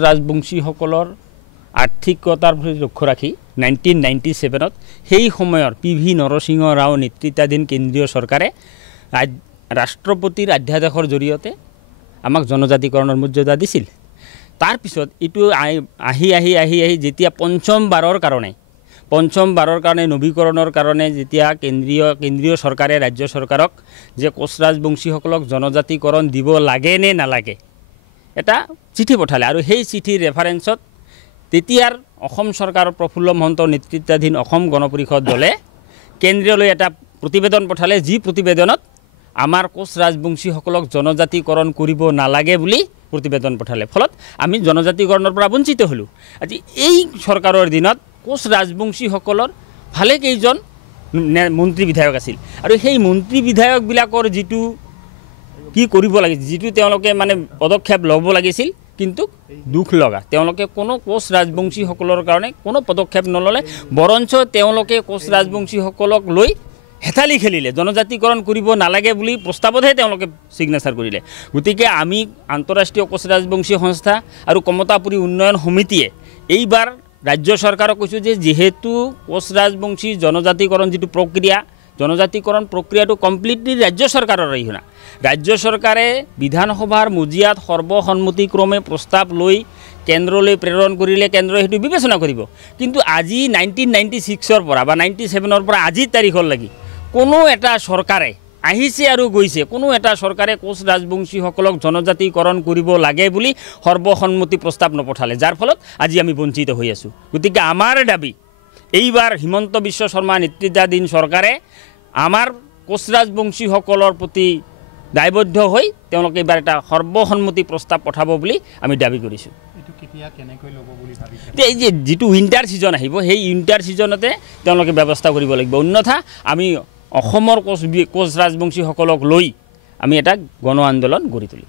ৰাজবংশীসকলৰ আৰ্থিকতাৰ প্ৰতি লক্ষ্য ৰাখি 1997ত সেই সময়ৰ পি.ভি. নৰসিংহ ৰাও নেতৃত্বাধীন কেন্দ্ৰীয় চৰকাৰে ৰাষ্ট্ৰপতিৰ অধ্যাদেশৰ জৰিয়তে আমাক জনজাতিকৰণৰ মৰ্যাদা দিছিল। তাৰ পিছত এইটো আহি যেতিয়া পঞ্চমবাৰৰ কাৰণে নৱীকৰণৰ কাৰণে যেতিয়া কেন্দ্ৰীয় চৰকাৰে ৰাজ্য চৰকাৰক যে কোচ ৰাজবংশীসকলক জনজাতিকৰণ দিব লাগে নে নালাগে এটা চিঠি পঠালে আৰু সেই চিঠিৰ ৰেফাৰেন্সত তেতিয়াৰ অসম চৰকাৰৰ প্ৰফুল্ল মহন্তৰ নেতৃত্বাধীন অসম গণ পৰিষদ দলে কেন্দ্ৰীয়লৈ এটা প্ৰতিবেদন পঠালে, যি প্ৰতিবেদনত আমাৰ কোচ ৰাজবংশীসকলক জনজাতিকৰণ কৰিব নালাগে বুলি প্ৰতিবেদন পঠালে। ফলত আমি জনজাতিকৰণৰ পৰা বঞ্চিত হ'লোঁ। আজি এই চৰকাৰৰ দিনত কোচ ৰাজবংশীসকলৰ ভালে কেইজন মন্ত্ৰী বিধায়ক আছিল আৰু সেই মন্ত্ৰী বিধায়কবিলাকৰ যিটো কি কৰিব লাগে, যিটো তেওঁলোকে মানে পদক্ষেপ ল'ব লাগিছিল, কিন্তু দুখ লগা তেওঁলোকে কোনো কোচ ৰাজবংশীসকলৰ কাৰণে কোনো পদক্ষেপ নল'লে, বৰঞ্চ তেওঁলোকে কোচ ৰাজবংশীসকলক লৈ হেতালি খেলিলে। জনজাতিকৰণ কৰিব নালাগে বুলি প্ৰস্তাৱতহে তেওঁলোকে ছিগনেচাৰ কৰিলে। গতিকে আমি আন্তঃৰাষ্ট্ৰীয় কোচ ৰাজবংশী সংস্থা আৰু কমতাপুৰী উন্নয়ন সমিতিয়ে এইবাৰ ৰাজ্য চৰকাৰক কৈছোঁ যে যিহেতু কোচ ৰাজবংশী জনজাতিকৰণ যিটো জনজাতিকৰণ প্ৰক্ৰিয়াটো কমপ্লিটলি ৰাজ্য চৰকাৰৰ অধীন। ৰাজ্য চৰকাৰে বিধানসভাৰ মজিয়াত সৰ্বসন্মতিক্ৰমে প্ৰস্তাৱ লৈ কেন্দ্ৰলৈ প্ৰেৰণ কৰিলে কেন্দ্ৰই সেইটো বিবেচনা কৰিব। কিন্তু আজি 1996ৰ পৰা বা 97ৰ পৰা আজিৰ তাৰিখলৈকে কোনো এটা চৰকাৰে আহিছে আৰু গৈছে, কোনো এটা চৰকাৰে কোচ ৰাজবংশীসকলক জনজাতিকৰণ কৰিব লাগে বুলি সৰ্বসন্মতি প্ৰস্তাৱ নপঠালে, যাৰ ফলত আজি আমি বঞ্চিত হৈ আছোঁ। গতিকে আমাৰ দাবী, এইবাৰ হিমন্ত বিশ্ব শৰ্মা নেতৃত্বাধীন চৰকাৰে আমাৰ কোচ ৰাজবংশীসকলৰ প্ৰতি দায়বদ্ধ হৈ তেওঁলোকে এইবাৰ এটা সৰ্বসন্মতি প্ৰস্তাৱ পঠাব বুলি আমি দাবী কৰিছোঁ। এই যে যিটো উইণ্টাৰ ছিজন আহিব, সেই উইণ্টাৰ ছিজনতে তেওঁলোকে ব্যৱস্থা কৰিব লাগিব, অন্যথা আমি অসমৰ কোচ ৰাজবংশীসকলক লৈ আমি এটা গণ আন্দোলন গঢ়ি তুলিম।